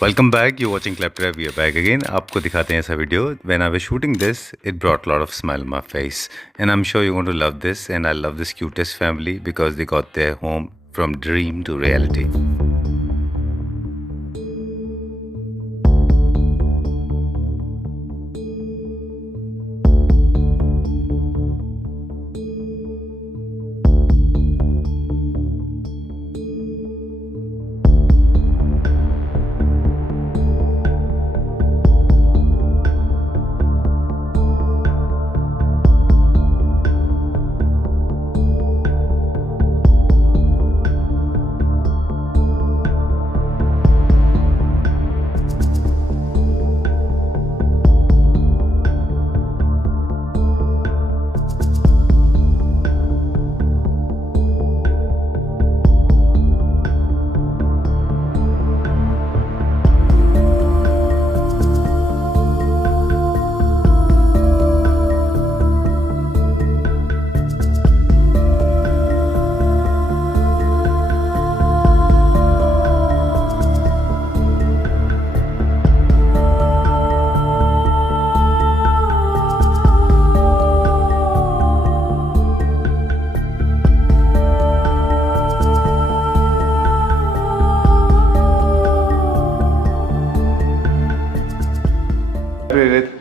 Welcome back. You're watching Claptrap. We are back again. आपको दिखाते हैं ऐसा video. When I was shooting this, it brought a lot of smile on my face, and I'm sure you're going to love this. And I love this cutest family because they got their home from dream to reality.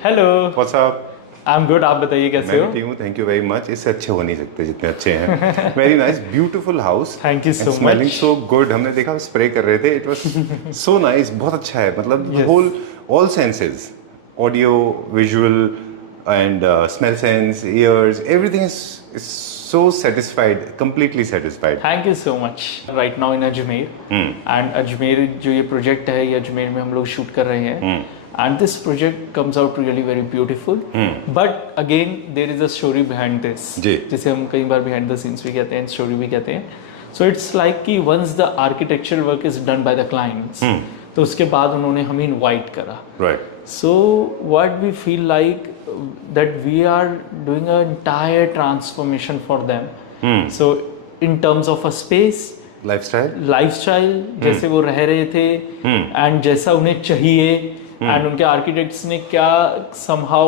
Hello, What's up? I am good. आप बताइए कैसे हो? मैं ठीक हूँ. Thank you very much. इससे अच्छे हो नहीं सकते जितने अच्छे हैं. Very nice, beautiful house. Thank you so And smelling much. so good. हमने देखा स्प्रे कर रहे थे. It was so nice. बहुत अच्छा है. मतलब Yes. whole all senses, audio, visual, and smell sense, ears, everything is so satisfied, completely satisfied. Thank you so much. Right now in Ajmer, and Ajmer जो ये प्रोजेक्ट है, ये अजमेर में हम लोग शूट कर रहे हैं। And this project comes out really very beautiful, but again there is a story behind this, जी. जिसे हम कई बार बिहाइंड द सीन्स भी कहते हैं, स्टोरी भी कहते हैं। सो इट्स लाइक कि once the architectural work is done by the clients, तो उसके बाद उन्होंने हमें इनवाइट करा। Right. So what we feel like that we are doing an entire transformation for them. So in terms of a space, Lifestyle. जैसे वो रह रहे थे एंड जैसा उन्हें चाहिए, एंड उनके आर्किटेक्ट्स ने क्या somehow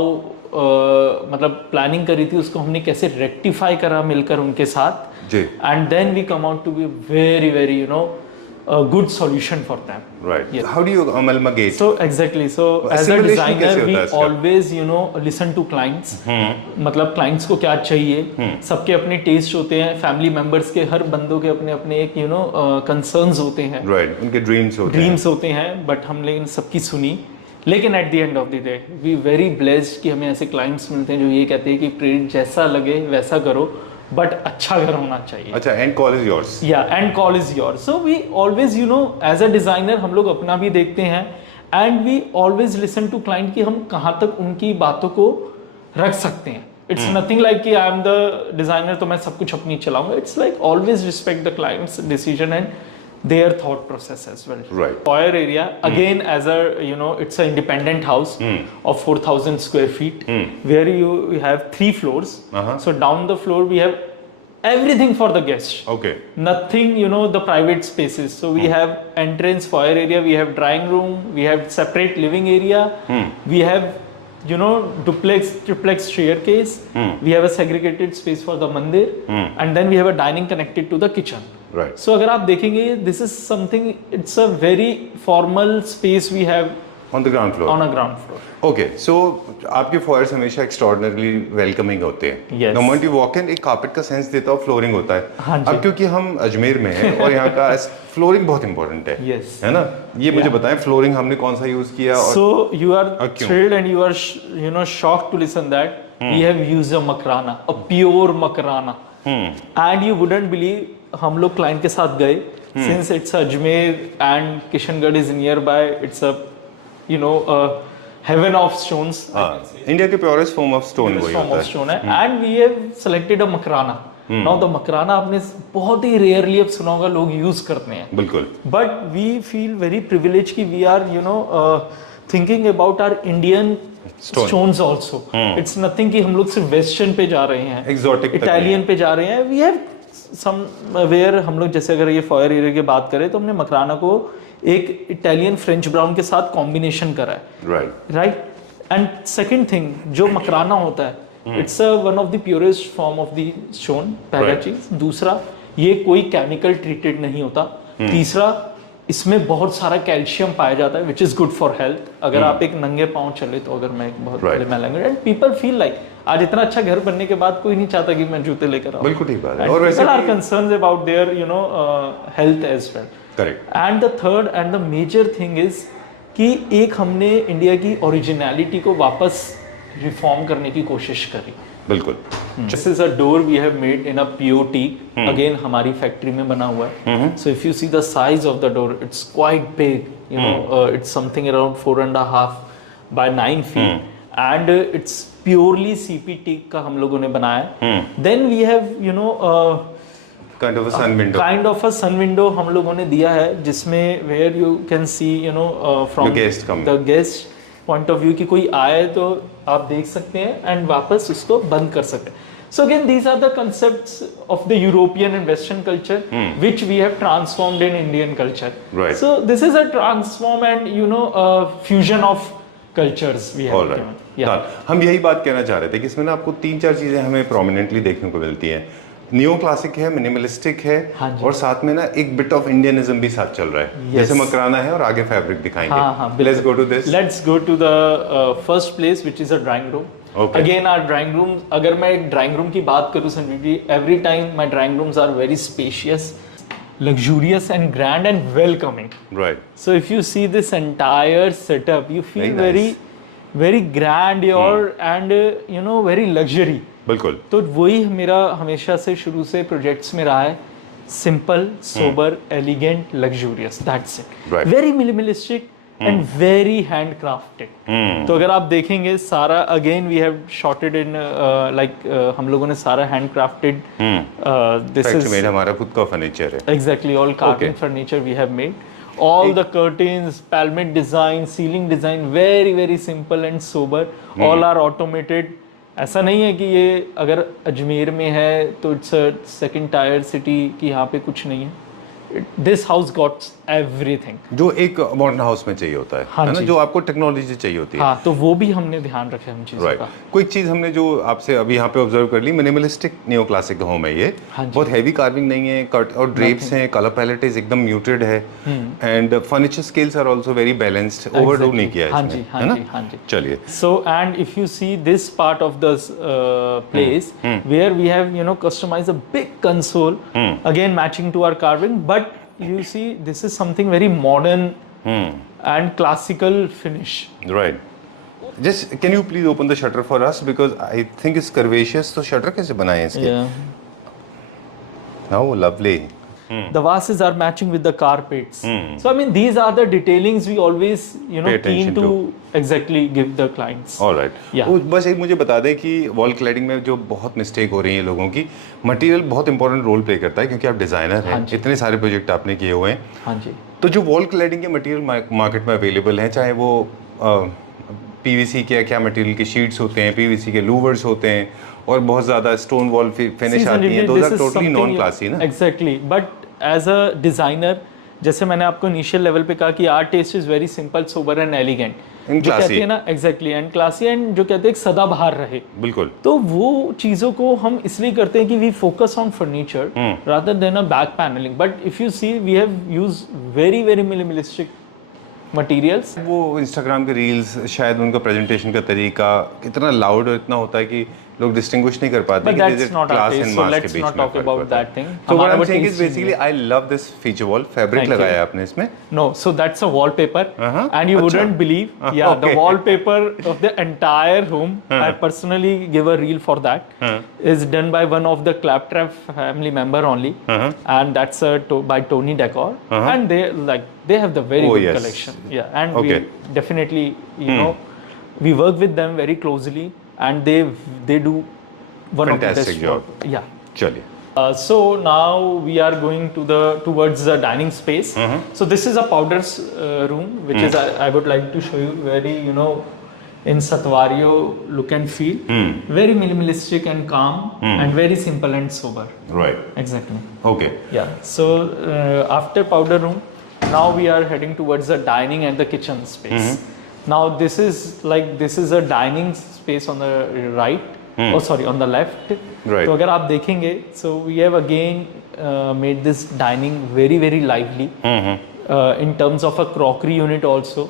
मतलब प्लानिंग करी थी, उसको हमने कैसे रेक्टिफाई करा मिलकर उनके साथ, जी. And then we come out to be very very a good solution for them. Right. Yes. How do you amalgamate? So exactly. So as a Assimilation designer, कैसे we होता है इसका? always listen to clients. मतलब clients को क्या चाहिए, सबके अपने टेस्ट होते हैं, फैमिली मेंबर्स के हर बंदों के अपने अपने एक कंसर्न्स होते हैं, Right. उनके ड्रीम्स होते हैं, बट हमने इन सबकी सुनी। लेकिन at the end of the day we very blessed कि हमें ऐसे क्लाइंट्स मिलते हैं जो ये कहते हैं कि प्रेरित जैसा लगे वैसा करो, बट अच्छा घर होना चाहिए। अच्छा, एंड कॉल इज योर्स. या and call is your. So we always as a designer हम लोग अपना भी देखते हैं, and we always listen to client कि हम कहाँ तक उनकी बातों को रख सकते हैं। इट्स नथिंग लाइक कि आई एम द डिजाइनर तो मैं सब कुछ अपनी चलाऊंगा। It's like always respect the clients decision and their thought process as well. Right. Foyer area again, as a it's an independent house of 4,000 square feet, where you have 3 floors. So down the floor we have everything for the guests. Okay. Nothing, the private spaces. So we have entrance, foyer area, we have drawing room, we have separate living area, we have duplex, triplex staircase, we have a segregated space for the mandir, and then we have a dining connected to the kitchen. Right. So अगर आप देखेंगे, this is something, it's a very formal space we have On the ground floor. on a ground floor. Okay, so आपके foyers हमेशा extraordinarily welcoming होते हैं. Yes. The moment you walk in, एक carpet का sense देता हो, flooring होता है. हाँ जी. अब क्योंकि हम अजमेर में हैं और यहाँ का flooring बहुत important है. Yes. है ना? ये मुझे बताएं, flooring हमने कौन सा use किया और So you are क्यों? thrilled and you are shocked to listen that we have used a makrana, a pure makrana, and you wouldn't believe, हम लोग क्लाइंट के साथ गए, since it's Ajmer and Kishangarh is nearby, it's a heaven of stones. India के purest form of stone वही form होता of है. stone है, and we have selected a makrana. Now the makrana आपने बहुत ही rarely अब सुना होगा लोग यूज करते हैं, बिल्कुल. but we feel very privileged कि we are thinking about our Indian stones also. It's nothing कि हम लोग सिर्फ वेस्टर्न पे जा रहे हैं, Exotic इटालियन पे जा रहे हैं। We have somewhere हम लोग, जैसे अगर ये फॉयर एरिया की बात करें तो हमने मकराना को एक इटालियन फ्रेंच ब्राउन के साथ कॉम्बिनेशन करा है, राइट. एंड सेकंड थिंग, जो मकराना होता है, it's one of the purest form of the stone, पहला चीज. दूसरा, ये कोई केमिकल ट्रीटेड नहीं होता. तीसरा, इसमें बहुत सारा कैल्शियम पाया जाता है, which is good for health. अगर आप एक नंगे पाँव चले तो, अगर मैं बहुत पहले मैं लगे, एंड पीपल फील लाइक आज इतना अच्छा घर बनने के बाद कोई नहीं चाहता कि मैं जूते लेकर आऊं. बिल्कुल ठीक बात है. और वैसे are concerns about their health as well. Correct. And the third and the major thing is कि एक हमने इंडिया की ओरिजिनलिटी को वापस रिफॉर्म करने की कोशिश करी. बिल्कुल. This is a door we have made in a POT, again हमारी फैक्ट्री में बना हुआ है. So if you see the size of the door, it's quite big, it's something around 4.5 by 9 feet, and it's purely CPT का हम लोगों ने बनाया है. Then we have kind of a sun window. Kind of a sun window हम लोगों ने दिया है, जिसमें where you can see from the guest point of view कि कोई आए तो आप देख सकते हैं and वापस उसको बंद कर सकते हैं. So again, these are the concepts of the European and Western culture, which we have transformed in Indian culture. Right. So this is a transform and fusion of cultures we have given. Yeah. हम यही बात कहना चाह रहे थे कि इसमें ना आपको 3-4 चीजें हमें प्रोमिनेंटली देखने को मिलती हैं. नियो क्लासिक है, मिनिमलिस्टिक है, और साथ में ना एक बिट ऑफ इंडियनिज्म भी साथ चल रहा है. जैसे मकराना है और आगे फैब्रिक दिखाएंगे. Let's go to this. Let's go to the first place which is a drawing room. Again our drawing room, अगर मैं एक ड्राइंग रूम की बात करूं Sanjeev ji, every time my drawing rooms are very spacious, luxurious and grand and welcoming. Right. So if you see this entire setup, you feel very grandeur and very luxury. बिल्कुल. तो वही मेरा हमेशा से शुरू से प्रोजेक्ट्स में रहा है. Simple, sober, elegant, luxurious, that's it. Very minimalistic and very hand crafted. तो अगर आप देखेंगे सारा, अगेन वी हैव शॉटेड इन हम लोगों ने सारा हैंड क्राफ्टेड. दिस इज हमारा खुद का फर्नीचर है. Exactly, all carving furniture we have made. All the curtains, palmet design, ceiling design, very simple and sober. All are automated. ऐसा नहीं है कि ये अगर अजमेर में है तो it's a second tier city कि यहाँ पे कुछ नहीं है. दिस हाउस गॉट एवरीथिंग जो एक मॉडर्न हाउस में चाहिए होता है ना, जो आपको टेक्नोलॉजी चाहिए होती है. हाँ, तो वो भी हमने ध्यान रखा है उन चीज़ों का. कोई चीज़ हमने जो आपसे अभी यहाँ पे ऑब्जर्व कर ली, मिनिमलिस्टिक नियो क्लासिक होम है ये. बहुत हैवी कार्विंग नहीं है, कट और ड्रेप्स हैं, कलर पैलेट इज एकदम म्यूटेड है, and furniture scales are also very balanced, overdo नहीं किया है इसमें, है ना. चलिए. So and if you see this part of the place where we have customised a big console, again matching to our carving, but you see this is something very modern and classical finish. Right. Just can you please open the shutter for us, because I think it's curvaceous. तो shutter कैसे बनाए हैं इसके? Oh, lovely. The vases are matching with the carpets. So I mean these are the detailings we always keen to exactly give the clients. All right. बस एक मुझे बता दें कि वॉल क्लैडिंग में जो बहुत मिस्टेक हो रही है लोगों की, मटेरियल बहुत इंपॉर्टेंट रोल प्ले करता है, क्योंकि आप डिजाइनर हैं, इतने सारे प्रोजेक्ट आपने किए हुए हैं. हाँ जी. तो जो वॉल क्लैडिंग के मटेरियल मार्केट में अवेलेबल हैं, चाहे वो पीवीसी के क्या मटेरियल के शीट्स होते हैं, पीवीसी के लूवर्स होते हैं, और बहुत ज़्यादा स्टोन वॉल फिनिश आती है, those are totally non classy ना. Exactly, but as a designer, जैसे मैंने आपको इनिशियल लेवल पे कहा कि our taste is very simple, sober and elegant, जो कहते हैं ना, एग्जैक्टली, एंड क्लासी, एंड जो कहते हैं सदाबहार रहे. बिल्कुल. तो वो चीज़ों को हम इसलिए करते हैं कि we focus on furniture rather than a back panelling. But if you see we have use very minimalistic materials. वो इंस्टाग्राम के रील्स, शायद उनका प्रेजेंटेशन का तरीका इतना लाउड और इतना होता है कि लोग डिस्टिंग्विश नहीं कर पाते कि that's not our taste, so let's not talk about that thing. So what I'm saying is basically I love this feature wall. Fabric लगाया आपने इसमें? No, so that's a wallpaper, and you wouldn't believe, the wallpaper of the entire room, I personally give a reel for that, is done by one of the Claptrap family member only, and that's by Tony Decor, and they have the very good collection. Yeah, and we definitely we work with them very closely. And they do one fantastic of the best job. work. Yeah. चलिए. So now we are going towards the dining space. So this is a powders room, which is I would like to show you very in Satvario look and feel. Very minimalistic and calm, and very simple and sober. Right. Exactly. Okay. Yeah. So after powder room, now we are heading towards the dining and the kitchen space. Now this is a dining space on the right, oh sorry, on the left. Right. तो अगर आप देखेंगे, so we have again made this dining very very lively in terms of a crockery unit also.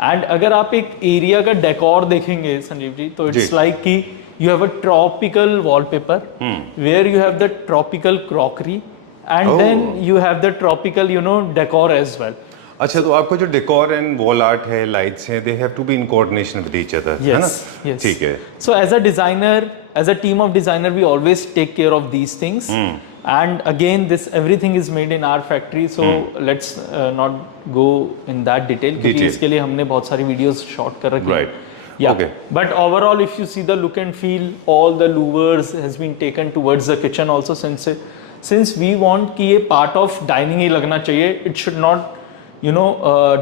And अगर आप एक area का decor देखेंगे संजीव जी, तो इट्स लाइक कि you have a tropical wallpaper where you have the tropical crockery and then you have the tropical decor as well. अच्छा, तो आपका जो डेकोर एंड वॉल आर्ट है, लाइट्स हैं, they have to be in coordination with each other, है ना? Yes. ठीक है. So as a designer, as a team of designer, we always take care of these things. And again, this everything is made in our factory. So let's not go in that detail. क्योंकि इसके लिए हमने बहुत सारी videos shot कर रखी हैं. Right. Yeah. Okay. But overall, if you see the look and feel, all the louvers has been taken towards the kitchen also, since we want कि ये part of dining ही लगना चाहिए. It should not,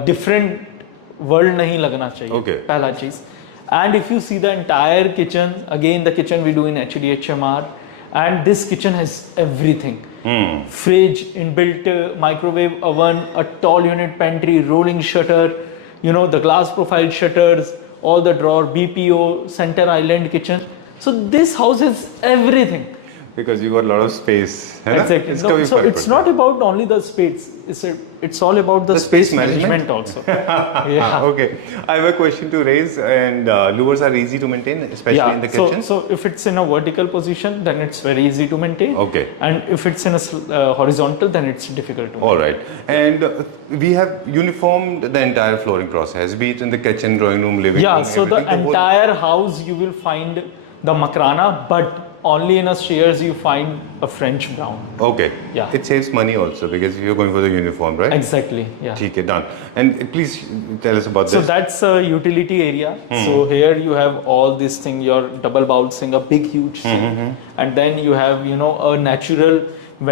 different world नहीं लगना चाहिए. Okay. पहला चीज. And if you see the entire kitchen, again the kitchen we do in HDHMR, and this kitchen has everything. Fridge, inbuilt microwave oven, a tall unit pantry, rolling shutter, the glass profile shutters, all the drawer, BPO, center island kitchen. So this house has everything. Because you got a lot of space, है ना? Exactly. इसका भी So फर्क it's पड़ता not about only the space. It's all about the space management also. है. Yeah. Okay. I have a question to raise, and louvers are easy to maintain, especially in the kitchen. So if it's in a vertical position, then it's very easy to maintain. Okay. And if it's in a horizontal, then it's difficult to maintain. All right. And we have uniformed the entire flooring process, be it in the kitchen, drawing room, living room. Yeah. So the entire house you will find the Makrana, but only in a stairs you find a French brown. Okay. Yeah. It saves money also because you're going for the uniform, right? Exactly. Yeah. ठीक है, done. And please tell us about So this. that's a utility area. So here you have all this thing, your double bowl sink, a big huge sink, and then you have a natural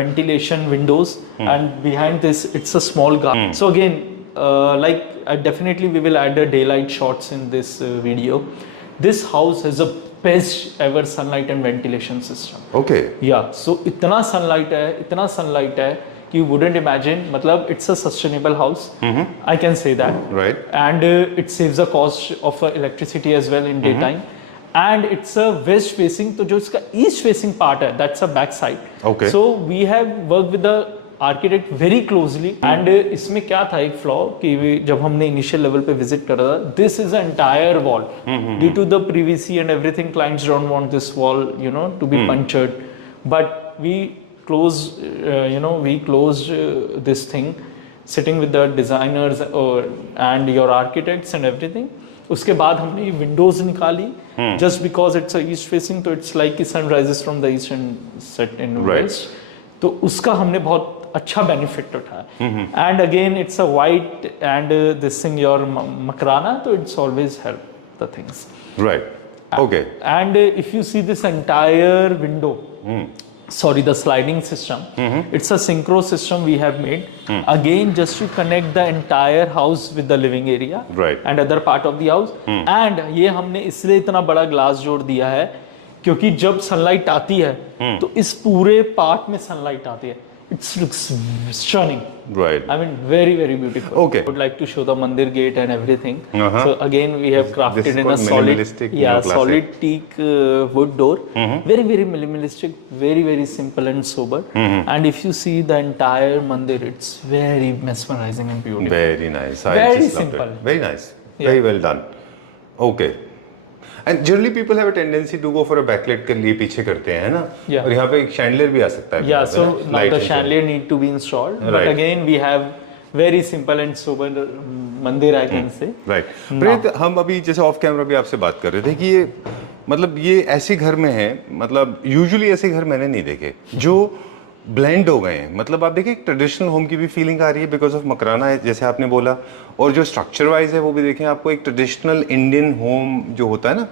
ventilation windows, and behind this it's a small garden. So again, definitely we will add a daylight shots in this video. This house has a best ever sunlight and ventilation system. Okay. Yeah, so इतना sunlight है कि you wouldn't imagine. मतलब it's a sustainable house. I can say that. Right. And it saves the cost of electricity as well in daytime. And it's a west facing. तो जो इसका east facing part है, that's a back side. Okay. So we have worked with the architect very closely. And इसमें क्या था एक flaw कि जब हमने इनिशियल लेवल पे विजिट करा था, this is entire wall due to the PVC and everything, clients don't want this wall to be punctured, but we closed this thing sitting with the designers and your architects and everything. उसके बाद हमने ये Windows निकाली just because it's a east facing, तो it's like sun rises from the east and set in west. तो उसका हमने बहुत अच्छा बेनिफिट उठाया. And again it's a white and this thing your Makrana, तो it's always help the things. Right. Okay. And if you see this entire window, sorry, the sliding system, it's a synchro system we have made. Again, just to connect the entire house with the living area, right, and other part of the house. And ये हमने इसलिए इतना बड़ा glass जोड़ दिया है क्योंकि जब सनलाइट आती है तो इस पूरे पार्ट में सनलाइट आती है. It looks stunning. Right. I mean, very, very beautiful. Okay. I would like to show the mandir gate and everything. So again, we have crafted This is in a called solid, minimalistic, classic. solid teak wood door. Very, very minimalistic, very, very simple and sober. And if you see the entire mandir, it's very mesmerizing and beautiful. Very nice. I Very just loved simple. it. Very nice. Yeah. Very well done. Okay. And generally people have a tendency to go for a backlit के लिए पीछे करते हैं, है ना? Yeah. और यहाँ पे एक chandelier भी आ सकता है. Yeah, so now Light the and chandelier need to be installed. But Right. again, we have very simple and sober mandir, I can say. Right. प्रीत, हम अभी जैसे ऑफ कैमरा भी आपसे बात कर रहे थे कि ये मतलब ये ऐसे घर में है, मतलब यूजुअली ऐसे घर मैंने नहीं देखे जो ब्लेंड हो गए हैं. मतलब आप देखिए एक ट्रेडिशनल होम की भी फीलिंग आ रही है बिकॉज ऑफ मकराना है जैसे आपने बोला, और जो स्ट्रक्चर वाइज है वो भी देखें आपको एक ट्रेडिशनल इंडियन होम जो होता है ना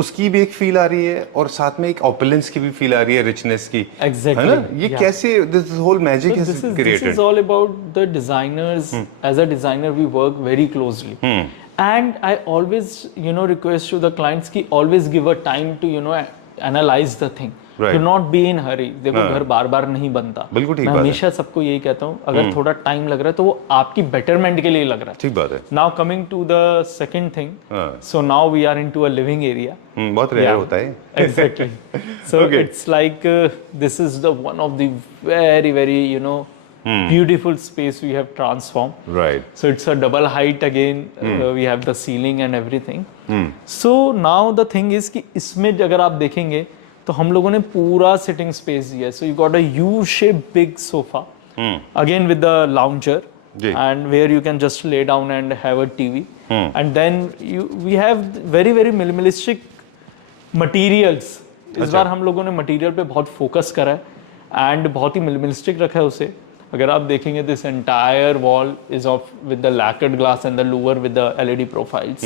उसकी भी एक फील आ रही है, और साथ में एक ऑपुलेंस की भी फील आ रही है, रिचनेस की. Exactly. है ना? ये कैसे this whole magic So has this created. is all about the designers. As a designer, we work very closely. And I always, request to the clients ki always give a time to, analyze the thing. Right. Do not be in hurry. देखो हाँ। घर बार बार नहीं बनता, बिल्कुल ठीक मैं बात है। हमेशा सबको यही कहता हूँ, अगर थोड़ा टाइम लग रहा है तो वो आपकी बेटरमेंट के लिए लग रहा है। ठीक बात है। Now coming to the second thing, हाँ। So now we are into a living area. बहुत रेयर होता है। Exactly. So Okay. it's like this is the one of the very beautiful space we have transformed. Right. So it's a double height again. We have the ceiling and everything. So now the thing is कि इसमें अगर आप देखेंगे तो हम लोगों ने पूरा sitting space दिया है. So you got a U-shaped big sofa. Again with the lounger. जी. And where you can just lay down and have a TV. And then we have very minimalistic materials. इस बार हम लोगों ने material पे बहुत focus करा है and बहुत ही मिनिमलिस्टिक रखा है उसे। अगर आप देखेंगे this entire wall is of with the lacquered glass and the louver with the LED profiles,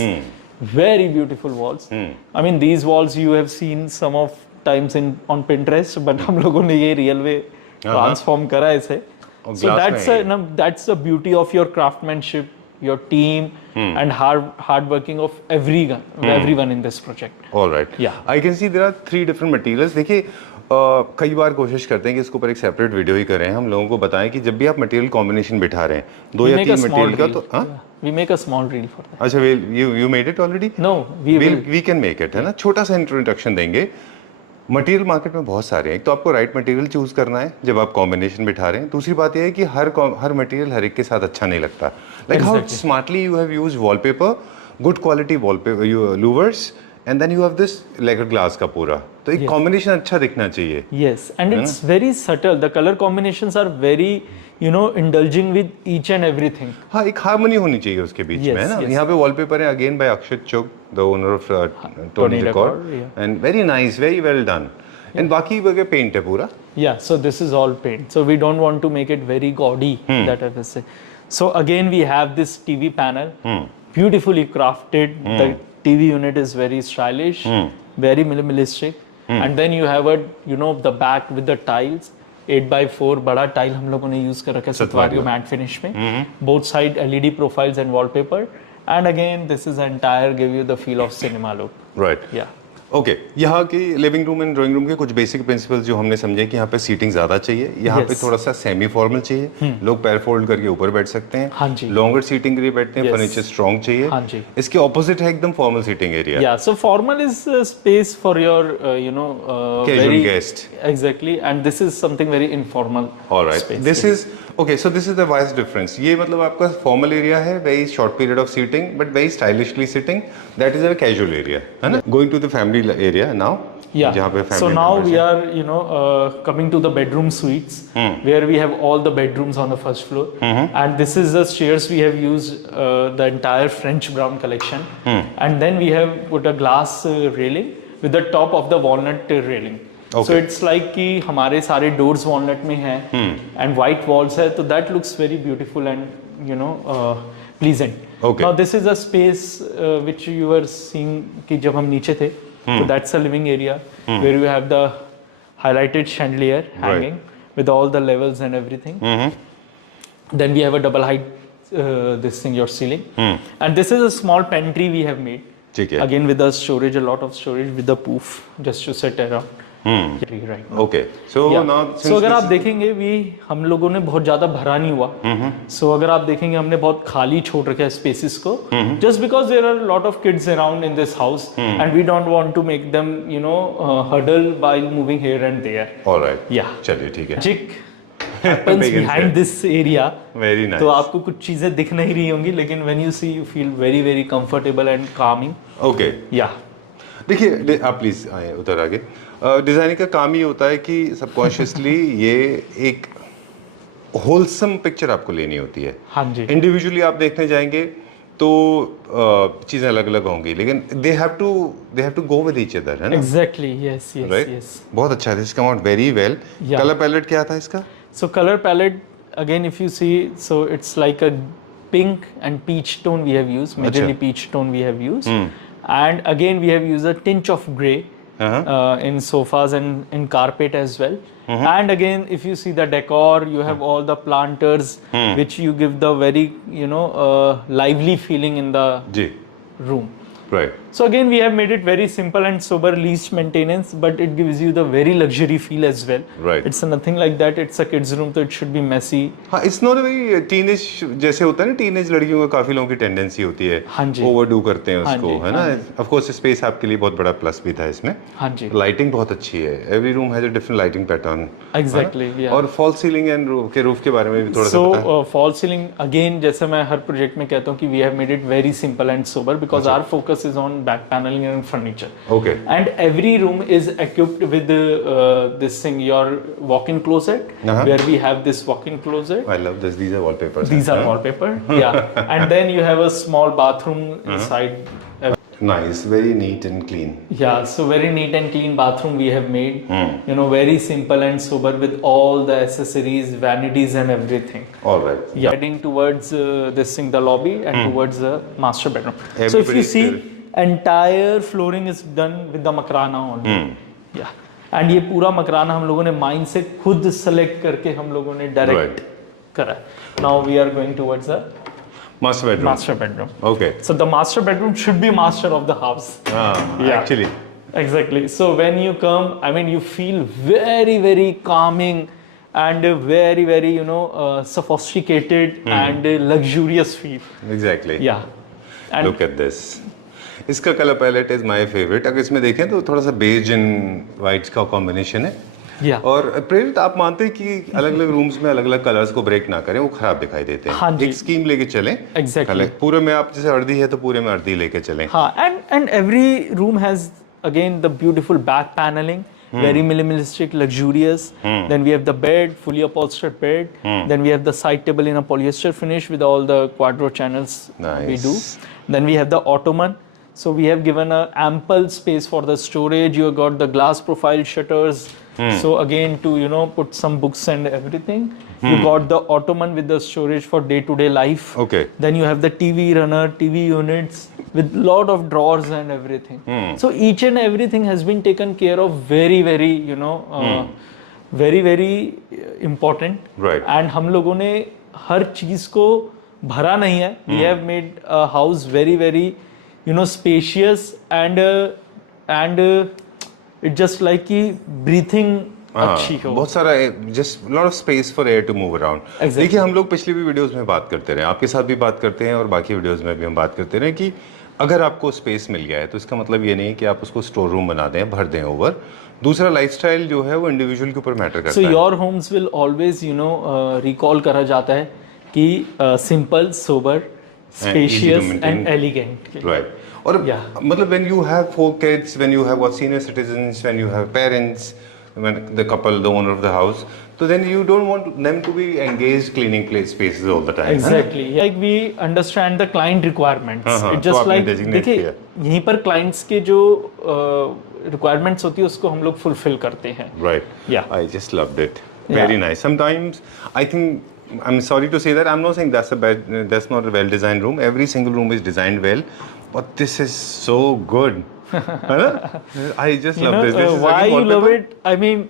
very beautiful walls. I mean these walls you have seen some of times in on Pinterest, but हम लोगों ने ये real way transform करा है इसे। So that's the beauty of your craftsmanship, your team and hard working of everyone in this project. All right. Yeah. I can see there are 3 different materials. देखिए कई बार कोशिश करते हैं कि इसके ऊपर एक सेपरेट वीडियो ही करें, हम लोगों को बताएं कि जब भी आप मटेरियल कॉम्बिनेशन बिठा रहे हैं 2 या 3 मटेरियल का, तो we make a small reel for that. अच्छा, you made it already? No, we can make it, है ना। छोटा सा इंट्रोडक्शन देंगे। मटेरियल मार्केट में बहुत सारे हैं, एक तो आपको राइट मटेरियल चूज करना है जब आप कॉम्बिनेशन बिठा रहे हैं। दूसरी बात यह है कि हर मटेरियल हर एक के साथ अच्छा नहीं लगता। Like how smartly you have used wallpaper, good quality wallpaper louvers, and then you have this lacquer glass का पूरा, तो एक कॉम्बिनेशन अच्छा दिखना चाहिए। Yes, and it's very subtle, the colour combinations are very indulging with each and everything. हाँ, एक harmony होनी चाहिए उसके बीच में, है ना। यहाँ पे वॉलपेपर है again bye Akshat Chugh, the owner of Tony decor, and very nice, very well done. And बाकी वगैरह पेंट है पूरा। Yeah, so this is all paint. So we don't want to make it very gaudy, that I will say. So again we have this TV panel, beautifully crafted. The TV unit is very stylish, very minimalistic. And then you have the back with the tiles. 8x4 बड़ा tile हम लोगों ने use कर रखा है सतवारियो matte finish में, both side LED profiles and wallpaper, and again this is entire give you the feel of cinema look. Right, या okay. यहाँ की living room and drawing room के कुछ बेसिक प्रिंसिपल्स जो हमने समझे कि यहाँ पे सीटिंग ज्यादा चाहिए, यहाँ पे थोड़ा सा सेमी फॉर्मल चाहिए, लोग पैर फोल्ड करके ऊपर बैठ सकते हैं। हाँ जी, लॉन्गर सीटिंग के लिए बैठते हैं, फर्नीचर स्ट्रॉन्ग चाहिए। हाँ जी, इसके ऑपोजिट है एकदम फॉर्मल सीटिंग एरिया। या so formal is space for your casual guest. Exactly, and this is something very informal. All right, space. this is okay. So this is the vast difference. ये मतलब आपका formal area है, very short period of sitting, but very stylishly sitting. That is a casual area, है ना? Going to the family area now. Yeah. जहाँ पे family so now members we हैं। are, coming to the bedroom suites, where we have all the bedrooms on the first floor, and this is the stairs we have used the entire French brown collection, and then we have put a glass railing with the top of the walnut railing. Okay. So it's like कि हमारे सारे doors walnut में हैं, and white walls है, तो that looks very beautiful and pleasant. Okay. Now this is a space which you were seeing कि जब हम नीचे थे, so that's a living area where you have the highlighted chandelier hanging with all the levels and everything. Then we have a double height this thing, your ceiling, and this is a small pantry we have made. ठीक है। Again with the storage, a lot of storage with the poof just to sit around. Right now. Okay. So now so अगर आप देखेंगे भी हम लोगों ने बहुत ज्यादा भरा नहीं हुआ। So अगर आप देखेंगे हमने बहुत खाली छोड़ रखे हैं स्पेसेस को, just because there are a lot of kids around in this house and we don't want to make them huddle while moving here and there. All right. Yeah. चलिए ठीक है। Magic happens behind this area. Very nice. तो आपको कुछ चीजें दिख नहीं रही होंगी, लेकिन when you see you feel very comfortable and calming. Okay. Yeah. देखिए आप प्लीज आए उधर आगे। डिजाइनिंग का काम ये होता है कि सबकॉन्शियसली ये एक होलसम पिक्चर आपको लेनी होती है। हाँ जी। इंडिविजुअली आप देखने जाएंगे तो चीजें अलग अलग होंगी, लेकिन they have to go with each other, है ना। Exactly, yes right. बहुत अच्छा है, this come out very well. Colour palette क्या था इसका? So colour palette again if you see, so it's like a pink and peach tone we have used, majorly peach tone we have used, and again we have used a tinge of grey in sofas and in carpet as well. And again, if you see the decor, you have all the planters which you give the very lively feeling in the room. Right. So again, we have made it very simple and sober, least maintenance, but it gives you the very luxury feel as well. Right. It's nothing like that. It's a kids room, so it should be messy. हाँ, it's not very teenage जैसे होता है ना, teenage लड़कियों का काफी लोगों की टेंडेंसी होती है, हाँ जी। ओवरडू करते हैं हाँ उसको, जी, है ना। हाँ ऑफ कोर्स स्पेस आपके लिए बहुत बड़ा प्लस भी था इसमें। हाँ जी, लाइटिंग बहुत अच्छी है, every room has a different lighting pattern. Exactly. और फॉल सीलिंग एंड रूफ के बारे में भी थोड़ा सा बताएं। सो फॉल सीलिंग अगेन, जैसे मैं हर प्रोजेक्ट में कहता हूँ कि we have made it very simple and sober because our focus is on back panelling and furniture. Okay. And every room is equipped with this thing, your walk-in closet, where we have this walk-in closet. I love this. These are wallpapers. These are wallpaper, yeah. And then you have a small bathroom inside. Nice, very neat and clean. Yeah, so very neat and clean bathroom we have made. You know, very simple and sober with all the accessories, vanities, and everything. All right. Yeah. Heading towards this thing, the lobby, and towards the master bedroom. So if Everybody you see, entire flooring is done with the makrana only. Yeah. And ये पूरा मकराना हम लोगों ने mind से खुद select करके हम लोगों ने डायरेक्ट करा. Now we are going towards the Master bedroom. master bedroom. Okay. So the master bedroom should be master of the house. Yeah. Actually. Exactly. So when you come, I mean, you feel very, very calming and very, very, you know, sophisticated and luxurious feel. Exactly. Yeah. And Look at this. इसका colour palette is my favourite. अगर इसमें देखें तो थोड़ा सा beige and whites का combination है। yeah. और प्रेरित, आप मानते हैं कि अलग अलग रूम्स में अलग अलग कलर्स को ब्रेक ना करें, वो खराब दिखाई देते हैं। हाँ जी। एक स्कीम लेके चलें। Exactly. पूरे में आप जैसे अर्दी है तो पूरे में अर्दी लेके चलें। हाँ, and every room has again the beautiful back paneling, very minimalistic, luxurious. Then we have the bed, fully upholstered bed. Then we have the side table in a polyester finish with all the quadro channels we do. Nice. Then we have the ottoman. So we have given a ample space for the storage. You have got the glass profile shutters. So again, to you know, put some books and everything. You got the ottoman with the storage for day-to-day life. Okay. Then you have the TV runner, TV units with lot of drawers and everything. So each and everything has been taken care of very, very, you know, very, very important. Right. And हम लोगों ने हर चीज को भरा नहीं है. We have made a house very, very, you know, spacious and it's just like कि breathing अच्छी हो. बहुत सारा just lot of space for air to move around. Exactly. देखिए, हम लोग पिछली भी वीडियोस में बात करते रहे, आपके साथ भी बात करते हैं और बाकी वीडियोस में भी हम बात करते रहे कि अगर आपको स्पेस मिल गया है तो इसका मतलब ये नहीं कि आप उसको स्टोर रूम बना दें, भर दें ओवर। दूसरा, लाइफस्टाइल जो है वो इंडिविजुअल के ऊपर मैटर करता So है। your homes will always, you know, recall करा जाता है कि simple, sober, easy to spacious maintain. and elegant. Right. और Yeah. मतलब when you have 4 kids, when you have what senior citizens, when you have parents, when the couple, the owner of the house, so then you don't want them to be engaged cleaning place spaces all the time. Exactly. Like we understand the client requirements. हाँ, It's तो just आपने like designate देखिए किया। यहीं पर clients के जो requirements होती है उसको हम लोग fulfill करते हैं. Right. Yeah. I just loved it. Very nice. Sometimes I think, I'm sorry to say that, I'm not saying that's not a well designed room. Every single room is designed well, but this is so good. है ना? I just You love know, this. This is why again you love wallpaper. it? I mean,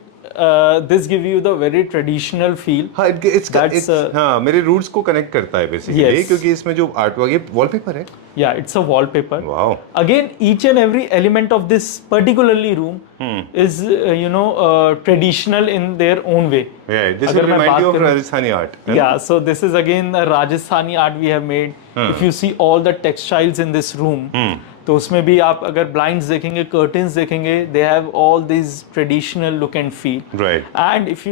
this give you the very traditional feel. हाँ, it's हाँ, मेरे roots को connect करता है basically. Yes. क्योंकि इसमें जो आर्ट वर्क, ये वॉलपेपर है। Yeah, it's a wallpaper. Wow. Again, each and every element of this particularly room is, you know, traditional in their own way. Yeah, this अगर will मैं remind बात you of करूं- Rajasthani art. Yeah, so this is again a Rajasthani art we have made. If you see all the textiles in this room, तो उसमें भी आप अगर blinds देखेंगे, curtains देखेंगे, they have all these traditional look and feel. Right. And if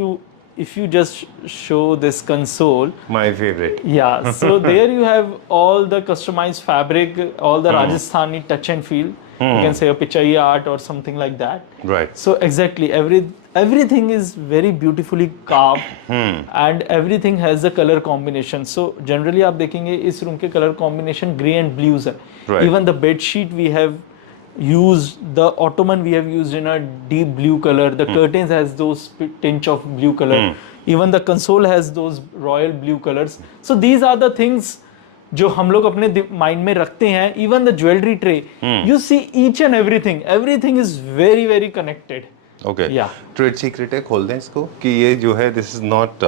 you just show this console, My favorite. yeah, so there you have all the customized fabric, all the Rajasthani touch and feel. You can say a pichai art or something like that. Right. So exactly, everything is very beautifully carved and everything has a color combination. So generally आप देखेंगे इस room के color combination grey and blues है. Right. Even the bed sheet we have used, the ottoman we have used in a deep blue color. The curtains has those tinge of blue color. Even the console has those royal blue colors. So these are the things जो हम लोग अपने mind में रखते हैं. Even the jewellery tray, you see each and everything is very very connected. Okay Yeah. Trade secret है, खोल दें इसको कि ये जो है this is not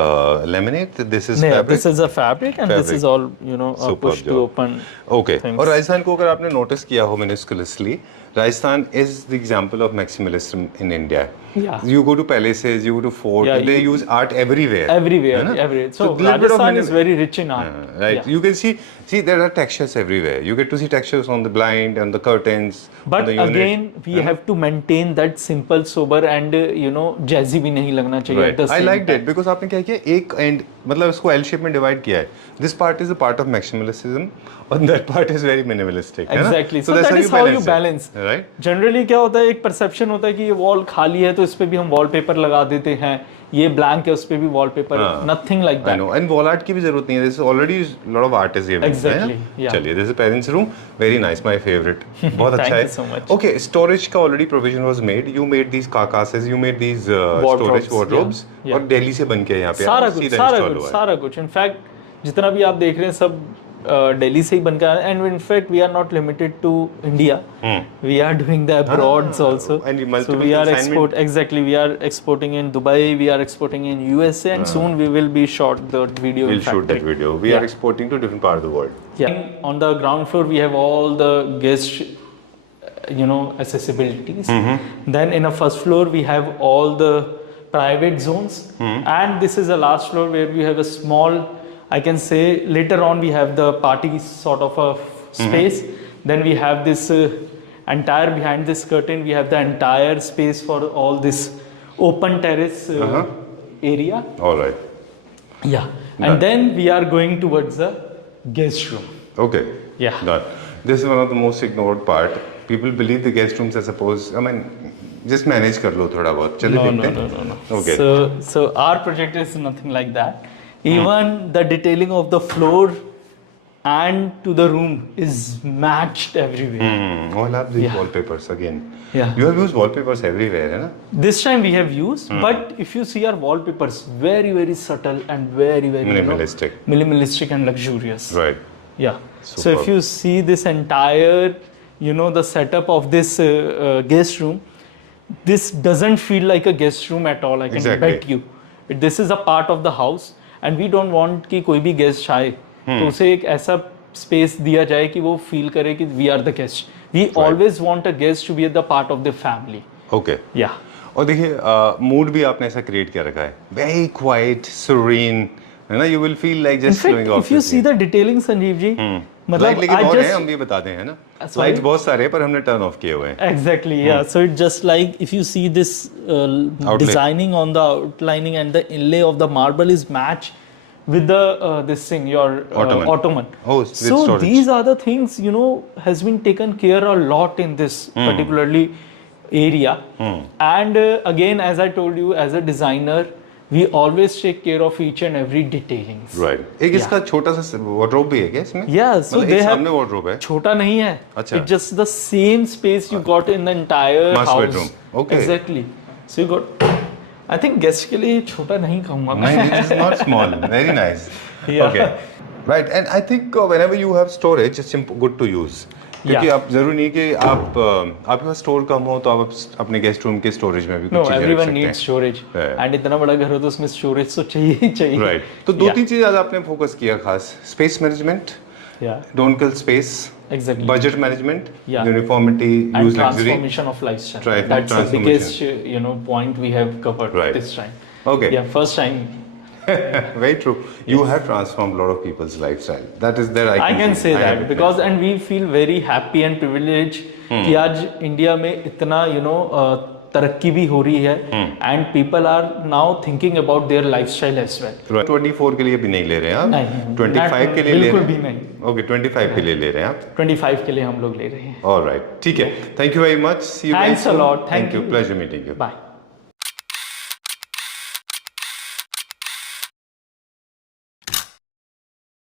laminate, this is No, fabric. this is a fabric and this Fabric. is all, you know, a Superb push to job. open okay things. और राजस्थान को अगर आपने नोटिस किया हो minusculely, Rajasthan is the example of maximalism in India. Yeah. You go to palaces, you go to fort, Yeah, they you- use art everywhere. Everywhere, है ना? everywhere. So, little bit of Rajasthan is minim- very rich in art. Right. Yeah. You can see there are textures everywhere. You get to see textures on the blind, on the curtains, But on the unit. again, we have to maintain that simple, sober and you know, jazzy भी नहीं लगना चाहिए. Right. At the I same liked time. it because आपने क्या किया, एक and मतलब इसको एल शेप में डिवाइड किया है. This part is a part of maximalism and that part is very minimalistic. है ना? Exactly. So that's that is how you it. balance. Right. Generally क्या होता है, एक परसेप्शन होता है कि ये वॉल खाली है तो इस पे भी हम वॉलपेपर लगा देते हैं, ये ब्लैंक है उस पे भी wallpaper. Nothing like I that. know. And wall art की भी जरूरत नहीं है. There's already lot of artists here. Exactly, है ना? yeah. चलिए, this is parents room. Very nice, my favorite. बहुत अच्छा Thank है. you so much. Okay, storage का already provision was made. You made these carcasses. You made these Wardrobes, storage wardrobes. yeah, yeah. और दिल्ली से बन के यहाँ पे सारा सीधा कुछ, सारा install कुछ, हुआ है. सारा कुछ. इनफैक्ट जितना भी आप देख रहे हैं सब दिल्ली से ही बन के आया. And in fact we are not limited to India, we are doing the abroads also. and So multiple we are consignment. exactly, we are exporting in Dubai, we are exporting in USA, and soon we will be shot the video. We'll in shoot that factory. video. We Yeah. are exporting to different part of the world. Yeah. On the ground floor, we have all the guest, you know, accessibilities. Then in a first floor, we have all the private zones, and this is the last floor where we have a small. I can say later on we have the party sort of a space. Then we have this entire behind this curtain. We have the entire space for all this open terrace area. All right. Yeah, and then we are going towards the guest room. Okay. Yeah. Done. This is one of the most ignored part. People believe the guest rooms are supposed. I mean, just manage कर लो थोड़ा बहुत. चलिए देखते हैं. No. Okay. So our project is nothing like that. Even the detailing of the floor and to the room is matched everywhere. I love these Yeah. wallpapers again. Yeah. You have used wallpapers everywhere, है ना? This time we have used, but if you see our wallpapers, very very subtle and very Minimalistic. minimalistic and luxurious. Right. Yeah. So Superb. if you see this entire, you know, the setup of this guest room, this doesn't feel like a guest room at all. I can Exactly. bet you. This is a part of the house, and we don't want कि कोई भी guest आए तो उसे एक ऐसा space दिया जाए कि वो फील करे कि we are the guest. We always want a guest to be the part of the family. Okay. या और देखिए मूड भी आपने ऐसा क्रिएट किया रखा है. Very quiet, serene. है ना? You will feel like just flowing in fact off. If you see the detailing Sanjeev ji, मतलब लेकिन आई और है, जस्ट हम भी बताते हैं ना. Sorry? Lights बहुत सारे हैं पर हमने टर्न ऑफ किए हुए हैं. Exactly, yeah. So it's just like if you see this designing on the outlining and the inlay of the marble is matched with the this thing, your ottoman. Oh, with so storage. these are the things, you know, has been taken care a lot in this particularly area. And again, as I told you, as a designer, we always take care of each and every detailings. Right. एक इसका छोटा सा wardrobe भी है क्या इसमें? Yeah, so मतलब they एक have सामने wardrobe है. छोटा नहीं है. अच्छा. It's just the same space you got in the entire Master house. bedroom. Okay. Exactly. So you got. I think guest के लिए छोटा नहीं कहूँगा मैं. No, this is not small. Very nice. Yeah. Okay. Right. And I think whenever you have storage, it's good to use. क्योंकि Yeah. आप जरूरी नहीं कि आपके पास स्टोर कम हो तो आप अपने गेस्ट रूम के स्टोरेज में भी No, कुछ चीजें रख everyone सकते needs हैं. storage. Yeah. And इतना बड़ा घर हो तो उसमें storage तो चाहिए ही चाहिए. राइट. तो दो तीन चीजें आज आपने फोकस किया खास. Space management, Yeah. Don't kill space, Exactly. budget management, Yeah. uniformity, And use luxury. transformation of lifestyle. Right, That's the transformation. biggest, you know, point we have covered Right. this time. Okay. Yeah, first time. Very true. You have transformed a lot of people's lifestyle. That is there. I can say I have that witnessed. because and we feel very happy and privileged कि आज India में इतना तरक्की भी हो रही है and people are now thinking about their lifestyle as well. 24 के लिए भी नहीं ले रहे हैं आप? नहीं, 25 के लिए ले बिल्कुल रहे भी हैं? नहीं. ओके, 25 के लिए ले रहे हैं आप? 25 के लिए हम लोग ले रहे हैं. ऑलराइट, ठीक है. Thank you very much. See you. Thanks a lot. Thank thank you. you. Pleasure meeting you. Bye.